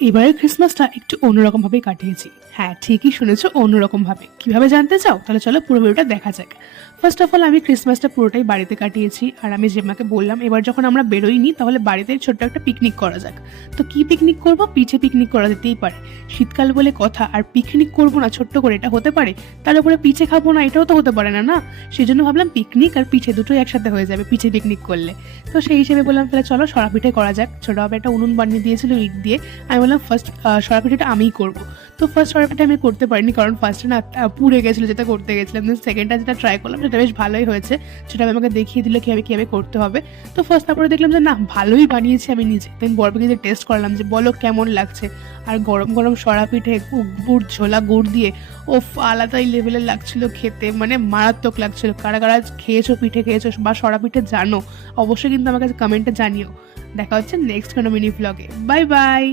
এবারের ক্রিসমাসটা একটু অন্যরকমভাবেই কাটিয়েছি। হ্যাঁ, ঠিকই শুনেছো, অন্যরকমভাবে। কিভাবে জানতে চাও? তাহলে চলো পুরো ভিডিওটা দেখা যাক। ফার্স্ট অফ অল আমি ক্রিসমাসটা পুরোটাই বাড়িতে কাটিয়েছি। আর আমি জেম্মাকে বললাম এবার যখন আমরা বেরোইনি তাহলে বাড়িতে ছোট্ট একটা পিকনিক করা যাক। তো কি পিকনিক করব? পিঠে পিকনিক করা যেতেই পারে। শীতকাল বলে কথা, আর পিকনিক করবো না ছোট্ট করে, এটা হতে পারে? তার উপরে পিঠে খাবো না, এটাও তো হতে পারে না, না? সেই জন্য ভাবলাম পিকনিক আর পিঠে দুটোই একসাথে হয়ে যাবে পিঠে পিকনিক করলে। তো সেই হিসেবে বললাম তাহলে চলো সরা পিঠে করা যাক। ছোটভাবে একটা উনুন বানিয়ে দিয়েছিল ইট দিয়ে। আমি বললাম ফার্স্ট সরা পিঠাটা আমিই করবো। তো ফার্স্ট সরা পিঠা আমি করতে পারিনি, কারণ ফার্স্টে না পুড়ে গেছিলো যেটা করতে গেছিলাম। দেন সেকেন্ডটা যেটা ট্রাই করলাম সেটা বেশ ভালোই হয়েছে। সেটা আমাকে দেখিয়ে দিল কীভাবে কীভাবে করতে হবে। তো ফার্স্ট তারপরে দেখলাম যে না, ভালোই বানিয়েছি আমি নিজে। দেন বরকে যে টেস্ট করলাম যে বলো কেমন লাগছে। আর গরম গরম সরা পিঠে গুড়, ঝোলা গুড় দিয়ে ও আলাদাই লেভেলের লাগছিল খেতে, মানে মারাত্মক লাগছিল। কারা কারা খেয়েছো, পিঠে খেয়েছো বা সরা পিঠে জানো, অবশ্যই কিন্তু আমাকে কমেন্টে জানিও। দেখা হচ্ছে নেক্সট কোনো মিনি ব্লগে। Bye bye.